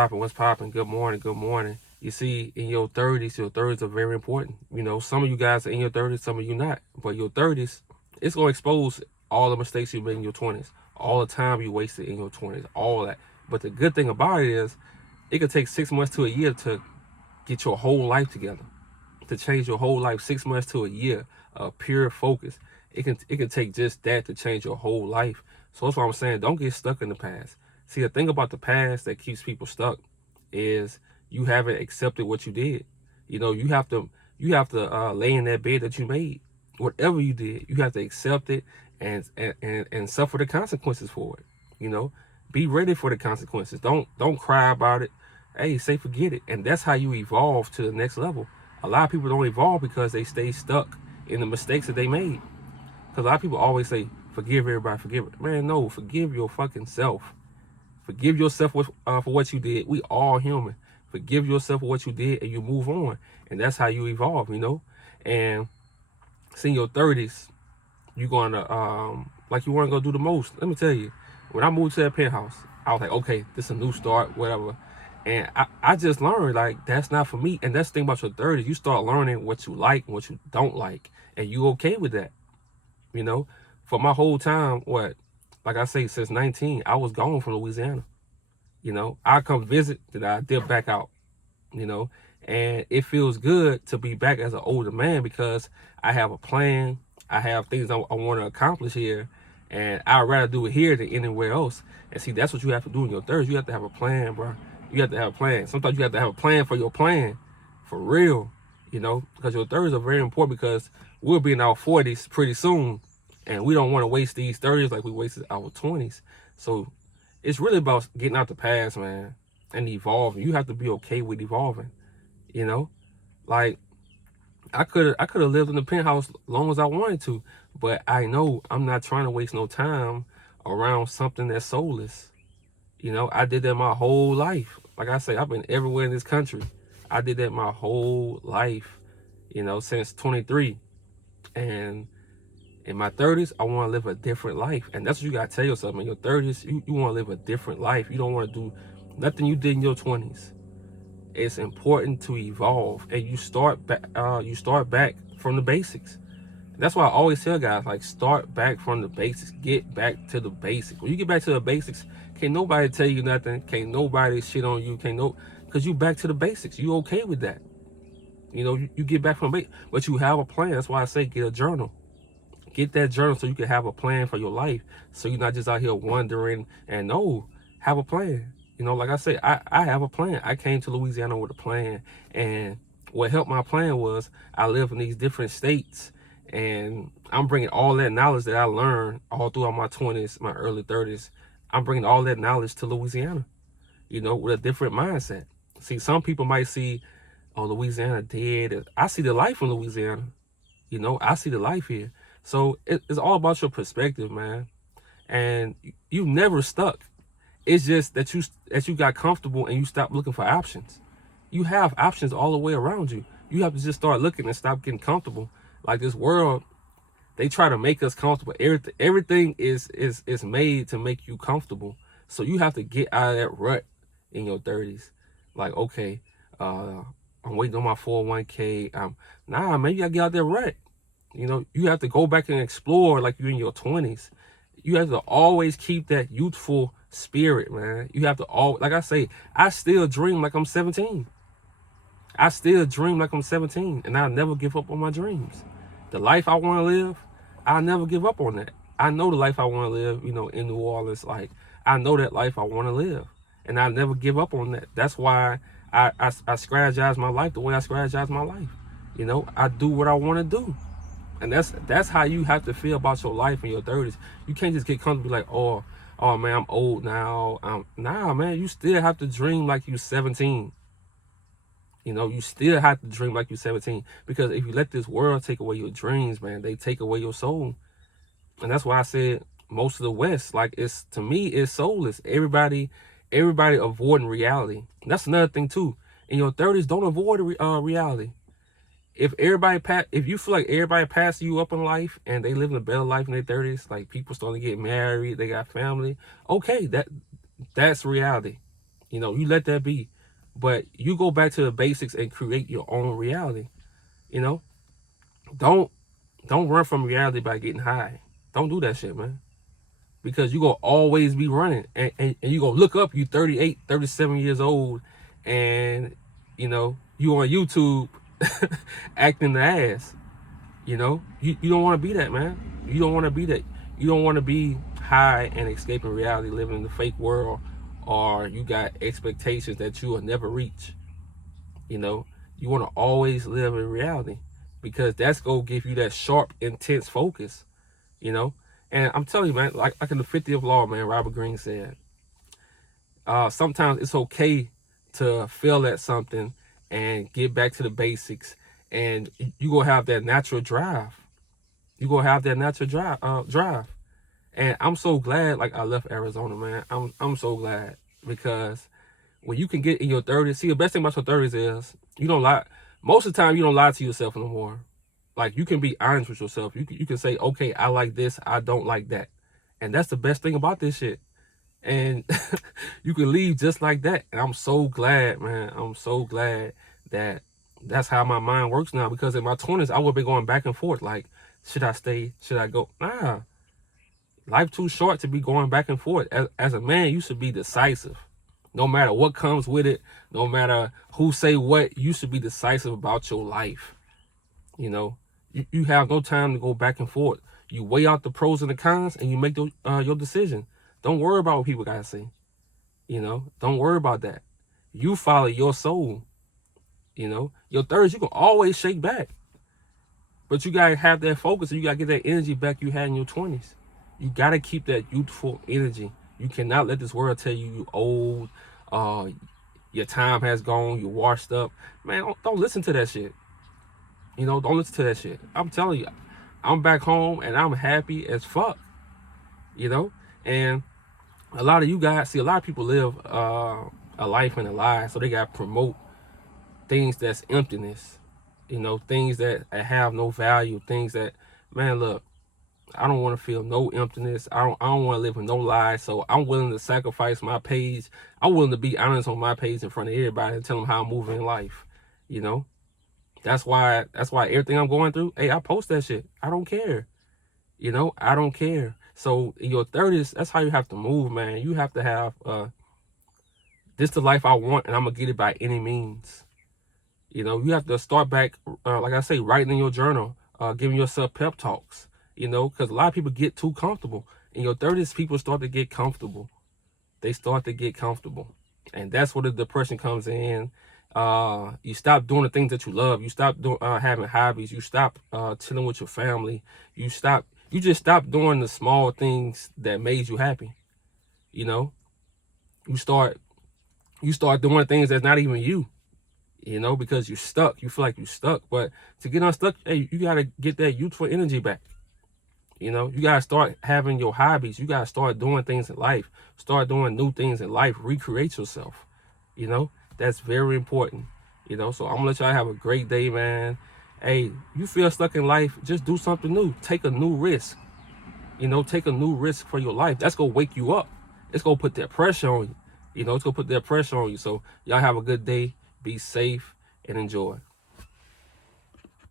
popping? What's popping? Good morning. Good morning. You see, in your 30s are very important. You know, some of you guys are in your 30s, some of you not. But your 30s, it's going to expose all the mistakes you made in your 20s, all the time you wasted in your 20s, all that. But the good thing about it is, it could take 6 months to a year to get your whole life together, to change your whole life. 6 months to a year of pure focus. It can take just that to change your whole life. So that's what I'm saying. Don't get stuck in the past. See, the thing about the past that keeps people stuck is you haven't accepted what you did. You know, you have to lay in that bed that you made. Whatever you did, you have to accept it and suffer the consequences for it. You know, be ready for the consequences. Don't cry about it. Hey, say forget it. And that's how you evolve to the next level. A lot of people don't evolve because they stay stuck in the mistakes that they made. Because a lot of people always say, forgive everybody, forgive it. Man, no, forgive your fucking self. Forgive yourself for what you did. We all human. Forgive yourself for what you did and you move on. And that's how you evolve, you know? And see, in your 30s, you're going to, like you want to go do the most. Let me tell you, when I moved to that penthouse, I was like, okay, this is a new start, whatever. And I just learned, like, that's not for me. And that's the thing about your 30s. You start learning what you like and what you don't like. And you okay with that, you know? For my whole time, like I say, since 19, I was gone from Louisiana. You know, I come visit, then I dip back out, you know, and it feels good to be back as an older man because I have a plan. I have things I want to accomplish here, and I'd rather do it here than anywhere else. And see, that's what you have to do in your 30s. You have to have a plan, bro. You have to have a plan. Sometimes you have to have a plan for your plan, for real, you know, because your 30s are very important because we'll be in our 40s pretty soon, and we don't want to waste these 30s like we wasted our 20s. So it's really about getting out the past, man, and evolving. You have to be okay with evolving, you know? Like, I could have lived in the penthouse long as I wanted to, but I know I'm not trying to waste no time around something that's soulless. You know, I did that my whole life. Like I say, I've been everywhere in this country. I did that my whole life, you know, since 23. And in my 30s, I want to live a different life. And that's what you got to tell yourself. In your 30s, you want to live a different life. You don't want to do nothing you did in your 20s. It's important to evolve. And you start back from the basics. That's why I always tell guys, like, start back from the basics. Get back to the basics. When you get back to the basics, can't nobody tell you nothing. Can't nobody shit on you. Because you back to the basics. You okay with that. You know, you get back from the basics. But you have a plan. That's why I say get a journal. Get that journal so you can have a plan for your life. So you're not just out here wondering. And no, have a plan. You know, like I said, I have a plan. I came to Louisiana with a plan. And what helped my plan was I live in these different states. And I'm bringing all that knowledge that I learned all throughout my 20s, my early 30s. I'm bringing all that knowledge to Louisiana, you know, with a different mindset. See, some people might see, oh, Louisiana dead. I see the life in Louisiana. You know, I see the life here. So it's all about your perspective, man. And you never stuck. It's just that you got comfortable and you stopped looking for options. You have options all the way around you. You have to just start looking and stop getting comfortable. Like this world, they try to make us comfortable. Everything is made to make you comfortable. So you have to get out of that rut in your 30s. Like, okay, I'm waiting on my 401k. Nah, man, you gotta get out that rut. You know, you have to go back and explore like you're in your 20s. You have to always keep that youthful spirit, man. You have to like I say, I still dream like I'm 17. I still dream like I'm 17, and I never give up on my dreams. The life I want to live, I never give up on that. I know the life I want to live, you know, in New Orleans. Like, I know that life I want to live, and I never give up on that. That's why I strategize my life the way I strategize my life. You know, I do what I want to do. And that's how you have to feel about your life in your 30s. You can't just get comfortable like, oh man, I'm old now. Nah, man, you still have to dream like you're 17. You know, you still have to dream like you're 17. Because if you let this world take away your dreams, man, they take away your soul. And that's why I said most of the West, like, to me, it's soulless. Everybody avoiding reality. And that's another thing too. In your 30s, don't avoid reality. If you feel like everybody passing you up in life and they living a better life in their 30s, like people starting to get married, they got family, okay, that's reality. You let that be. But you go back to the basics and create your own reality. You know, don't don't run from reality by getting high. Don't do that shit, man. Because you gonna always be running, and you gonna look up, you 38, 37 years old, and you on YouTube acting the ass. You don't want to be that, man. You don't want to be that. You don't want to be high and escaping reality, living in the fake world, or you got expectations that you will never reach. You want to always live in reality, because that's gonna give you that sharp, intense focus. you know. And I'm telling you, man, like in the 50th law, man, Robert Greene said, sometimes it's okay to fail at something and get back to the basics, and you gonna have that natural drive. You gonna have that natural drive. And I'm so glad, like, I left Arizona, man. I'm so glad, because when you can get in your 30s, see, the best thing about your 30s is you don't lie. Most of the time, you don't lie to yourself no more. Like, you can be honest with yourself. You can say, okay, I like this, I don't like that. And that's the best thing about this shit. And you can leave just like that. And I'm so glad, man. I'm so glad that that's how my mind works now. Because in my 20s, I would be going back and forth. Like, should I stay? Should I go? Nah. Life too short to be going back and forth. As a man, you should be decisive. No matter what comes with it, no matter who say what, you should be decisive about your life. You have no time to go back and forth. You weigh out the pros and the cons, and you make your decision. Don't worry about what people gotta say. Don't worry about that. You follow your soul. Your 30s, you can always shake back, but you gotta have that focus, and you gotta get that energy back you had in your 20s. You gotta keep that youthful energy. You cannot let this world tell you old, your time has gone, you're washed up. Man, don't listen to that shit. Don't listen to that shit. I'm telling you, I'm back home and I'm happy as fuck. And a lot of you guys, see, a lot of people live a life in a lie, so they gotta promote things that's emptiness. Things that have no value, things that, man, look, I don't want to feel no emptiness. I don't want to live with no lies. So I'm willing to sacrifice my page. I'm willing to be honest on my page in front of everybody and tell them how I'm moving in life. That's why everything I'm going through, hey, I post that shit. I don't care. I don't care. So in your 30s, that's how you have to move, man. You have to have this the life I want, and I'm gonna get it by any means. You have to start back, like I say, writing in your journal, giving yourself pep talks. Because a lot of people get too comfortable. In your 30s, people start to get comfortable. They start to get comfortable. And that's where the depression comes in. You stop doing the things that you love. You stop having hobbies. You stop chilling with your family. You just stop doing the small things that made you happy. You start doing things that's not even you. Because you're stuck. You feel like you're stuck. But to get unstuck, hey, you got to get that youthful energy back. You got to start having your hobbies. You got to start doing things in life. Start doing new things in life. Recreate yourself. That's very important. So I'm going to let y'all have a great day, man. Hey, you feel stuck in life, just do something new. Take a new risk. Take a new risk for your life. That's going to wake you up. It's going to put that pressure on you. It's going to put that pressure on you. So y'all have a good day. Be safe and enjoy.